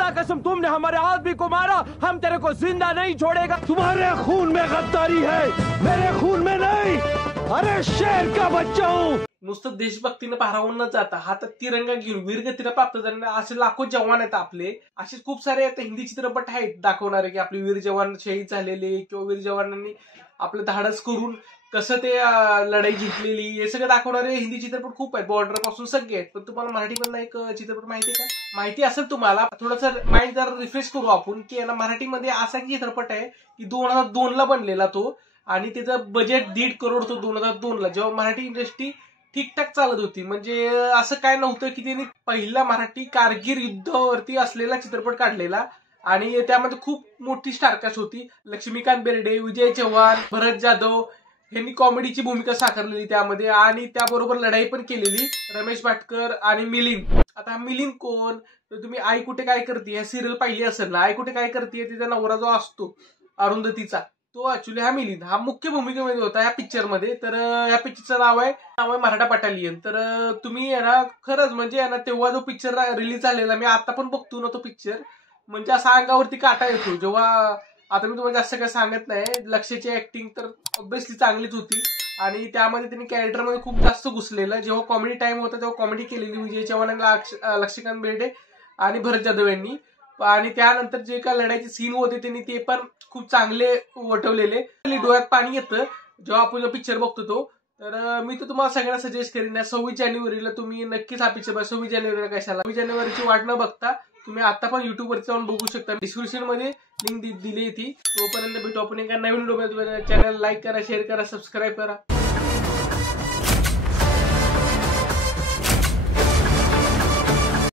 खुदा कसम तुमने हमारे आदमी को मारा, हम तेरे को जिंदा नहीं छोड़ेगा। तुम्हारे खून में गद्दारी है, मेरे खून में नहीं। अरे शेर का बच्चा हूँ। नुसतं देशभक्तीने भारावून न जाता हातात तिरंगा घेऊन वीरगतीला प्राप्त झालेले असे लाखो जवान आहेत आपले। असे खूप सारे आता हिंदी चित्रपट आहेत दाखवणारे की आपले वीर जवान शहीद झालेले किंवा वीर जवानांनी आपलं धाडस करून कसं ते लढाई जिंकलेली, हे सगळं दाखवणारे हिंदी चित्रपट खूप आहेत, बॉर्डर पासून सगळे आहेत। पण तुम्हाला मराठीमधला एक चित्रपट माहिती का? माहिती असेल तुम्हाला, थोडंसं माइंड जरा रिफ्रेश करू आपण की याला मराठीमध्ये असा चित्रपट आहे की 2002 ला बनलेला तो, आणि त्याचं बजेट 1.5 करोड तो 2002 ला, जेव्हा मराठी इंडस्ट्री ठीकठाक चालत होती। म्हणजे असं काय नव्हतं की त्यांनी पहिला मराठी कारगिल युद्धावरती असलेला चित्रपट काढलेला, आणि त्यामध्ये खूप मोठी स्टारकास्ट होती। लक्ष्मीकांत बेर्डे, विजय चव्हाण, भरत जाधव यांनी कॉमेडीची भूमिका साकारलेली त्यामध्ये, आणि त्याबरोबर लढाई पण केलेली रमेश भाटकर आणि मिलिंद। आता मिलिंद कोण, तर तुम्ही आई कुठे काय करते या सिरियल पाहिली असेल ना, आई कुठे काय करते तिचा नवरा जो असतो अरुंधतीचा, तो ऍक्च्युली हा मिलिंद हा मुख्य भूमिकेमध्ये होता या पिक्चर मध्ये। तर या पिक्चरचं नाव आहे मराठा बटालियन। तर तुम्ही ना खरंच म्हणजे ना तेव्हा जो पिक्चर रिलीज झालेला, मी आता पण बघतो ना तो पिक्चर, म्हणजे असा अंगावरती काटा येतो जेव्हा। आता मी तुम्हाला जास्त काय सांगत नाही, लक्ष्याची ऍक्टिंग तर ऑब्व्हियसली चांगलीच होती, आणि त्यामध्ये त्यांनी कॅरेक्टरमध्ये खूप जास्त घुसलेलं। जेव्हा कॉमेडी टाइम होता तेव्हा कॉमेडी केलेली विजय चव्हाण, लक्ष्मीकांत बेर्डे आणि भरत जाधव यांनी, आणि त्यानंतर जे काय लढाईचे सीन होते त्यांनी ते पण खूप चांगले वटवलेले। डोळ्यात पाणी येतं जेव्हा आपण पिक्चर बघतो तो। तर मी तर तुम्हाला सगळ्यांना सजेस्ट करीन, 26 जानेवारीला तुम्ही नक्कीच हा पिक्चर बघा। 26 जानेवारीला कशाला, 26 जानेवारीची वाट न बघता तुम्ही आता पण युट्यूबवरती जाऊन बघू शकता, डिस्क्रिप्शन मध्ये लिंक दिली ती। तोपर्यंत भेटू आपण एका नवीन व्हिडिओ मध्ये। चॅनल लाईक करा, शेअर करा, सबस्क्राईब करा।